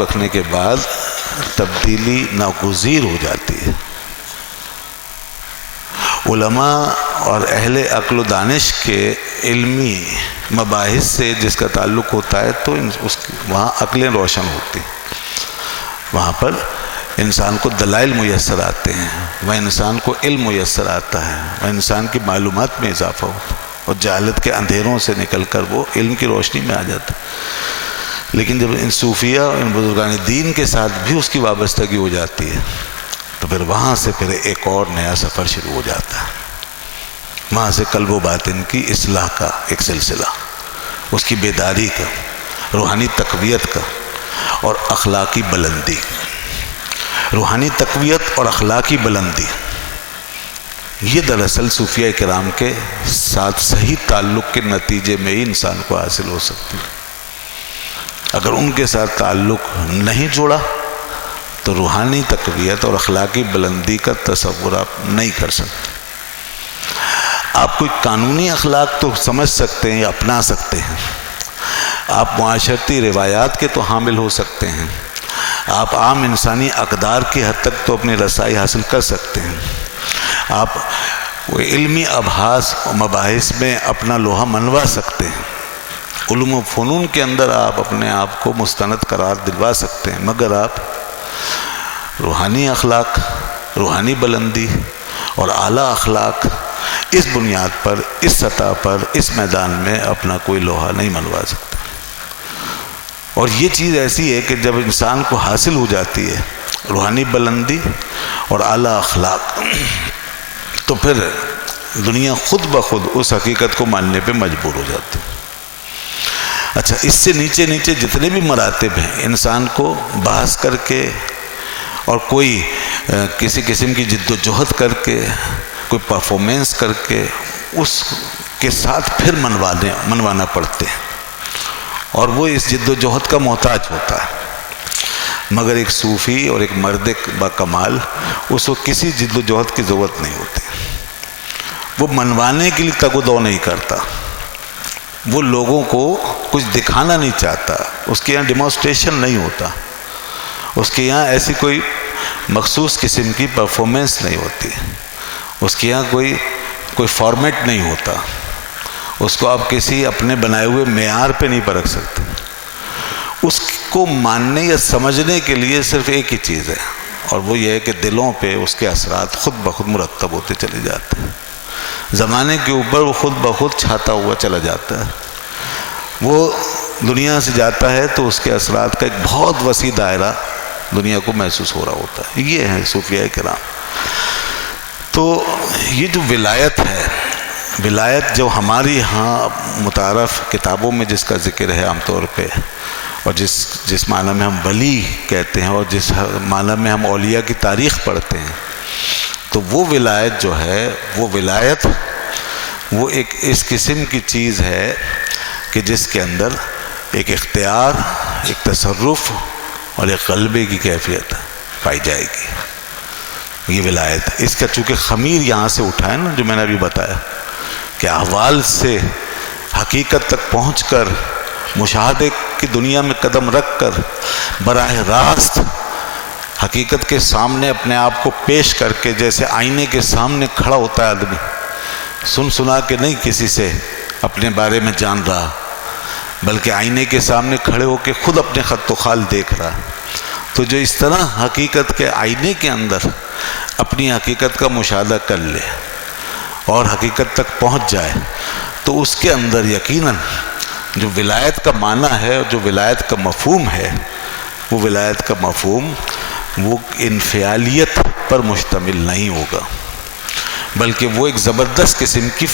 تعلق رکھنے کے بعد تبدیلی ناگزیر ہو جاتی ہے۔ علماء اور اہل عقل و دانش کے علمی مباحث سے جس کا تعلق ہوتا ہے تو وہاں عقلیں روشن ہوتی ہیں، وہاں پر انسان کو دلائل میسر آتے ہیں، وہ انسان کو علم میسر آتا ہے، وہ انسان کی معلومات میں اضافہ ہوتا ہے اور جہالت کے اندھیروں سے نکل کر وہ علم کی روشنی میں آ جاتا ہے۔ لیکن جب ان صوفیہ اور ان بزرگان دین کے ساتھ بھی اس کی وابستگی ہو جاتی ہے تو پھر وہاں سے پھر ایک اور نیا سفر شروع ہو جاتا ہے، وہاں سے قلب و باطن کی اصلاح کا ایک سلسلہ، اس کی بیداری کا، روحانی تقویت کا اور اخلاقی بلندی۔ روحانی تقویت اور اخلاقی بلندی یہ دراصل صوفیہ کرام کے ساتھ صحیح تعلق کے نتیجے میں ہی انسان کو حاصل ہو سکتی ہے۔ اگر ان کے ساتھ تعلق نہیں جوڑا تو روحانی تقویت اور اخلاقی بلندی کا تصور آپ نہیں کر سکتے۔ آپ کوئی قانونی اخلاق تو سمجھ سکتے ہیں یا اپنا سکتے ہیں، آپ معاشرتی روایات کے تو حامل ہو سکتے ہیں، آپ عام انسانی اقدار کی حد تک تو اپنی رسائی حاصل کر سکتے ہیں، آپ علمی ابحاث و مباحث میں اپنا لوہا منوا سکتے ہیں، علوم و فنون کے اندر آپ اپنے آپ کو مستند قرار دلوا سکتے ہیں، مگر آپ روحانی اخلاق، روحانی بلندی اور اعلیٰ اخلاق اس بنیاد پر، اس سطح پر، اس میدان میں اپنا کوئی لوہا نہیں منوا سکتا۔ اور یہ چیز ایسی ہے کہ جب انسان کو حاصل ہو جاتی ہے روحانی بلندی اور اعلیٰ اخلاق تو پھر دنیا خود بخود اس حقیقت کو ماننے پہ مجبور ہو جاتی ہے۔ اچھا، اس سے نیچے نیچے جتنے بھی مراتب ہیں انسان کو بحث کر کے اور کوئی کسی قسم کی جد و جہد کر کے، کوئی پرفارمنس کر کے اس کے ساتھ پھر منوانا پڑتے ہیں اور وہ اس جد و جہد کا محتاج ہوتا ہے۔ مگر ایک صوفی اور ایک مرد با کمال اس کو کسی جد و جہد کی ضرورت نہیں ہوتی، وہ منوانے کے لیے تگ و دو نہیں کرتا، وہ لوگوں کو کچھ دکھانا نہیں چاہتا، اس کے یہاں ڈیمانسٹریشن نہیں ہوتا، اس کے یہاں ایسی کوئی مخصوص قسم کی پرفارمنس نہیں ہوتی، اس کے یہاں کوئی فارمیٹ نہیں ہوتا، اس کو آپ کسی اپنے بنائے ہوئے معیار پہ نہیں پرکھ سکتے۔ اس کو ماننے یا سمجھنے کے لیے صرف ایک ہی چیز ہے اور وہ یہ ہے کہ دلوں پہ اس کے اثرات خود بخود مرتب ہوتے چلے جاتے ہیں، زمانے کے اوپر وہ خود بخود چھاتا ہوا چلا جاتا ہے، وہ دنیا سے جاتا ہے تو اس کے اثرات کا ایک بہت وسیع دائرہ دنیا کو محسوس ہو رہا ہوتا ہے۔ یہ ہے صوفیہ کرام۔ تو یہ جو ولایت ہے، ولایت جو ہماری ہاں متعارف کتابوں میں جس کا ذکر ہے عام طور پہ، اور جس معنی میں ہم ولی کہتے ہیں اور جس معنی میں ہم اولیاء کی تاریخ پڑھتے ہیں، تو وہ ولایت جو ہے، وہ ولایت وہ ایک اس قسم کی چیز ہے کہ جس کے اندر ایک اختیار، ایک تصرف اور ایک غلبے کی کیفیت پائی جائے گی۔ یہ ولایت، اس کا چونکہ خمیر یہاں سے اٹھا ہے نا، جو میں نے ابھی بتایا کہ احوال سے حقیقت تک پہنچ کر، مشاہدے کی دنیا میں قدم رکھ کر، براہ راست حقیقت کے سامنے اپنے آپ کو پیش کر کے، جیسے آئینے کے سامنے کھڑا ہوتا ہے آدمی، سن سنا کے نہیں کسی سے اپنے بارے میں جان رہا، بلکہ آئینے کے سامنے کھڑے ہو کے خود اپنے خط و خال دیکھ رہا۔ تو جو اس طرح حقیقت کے آئینے کے اندر اپنی حقیقت کا مشاہدہ کر لے اور حقیقت تک پہنچ جائے، تو اس کے اندر یقیناً جو ولایت کا معنی ہے، جو ولایت کا مفہوم ہے، وہ ولایت کا مفہوم وہ انفعالیت پر مشتمل نہیں ہوگا، بلکہ وہ ایک زبردست قسم کی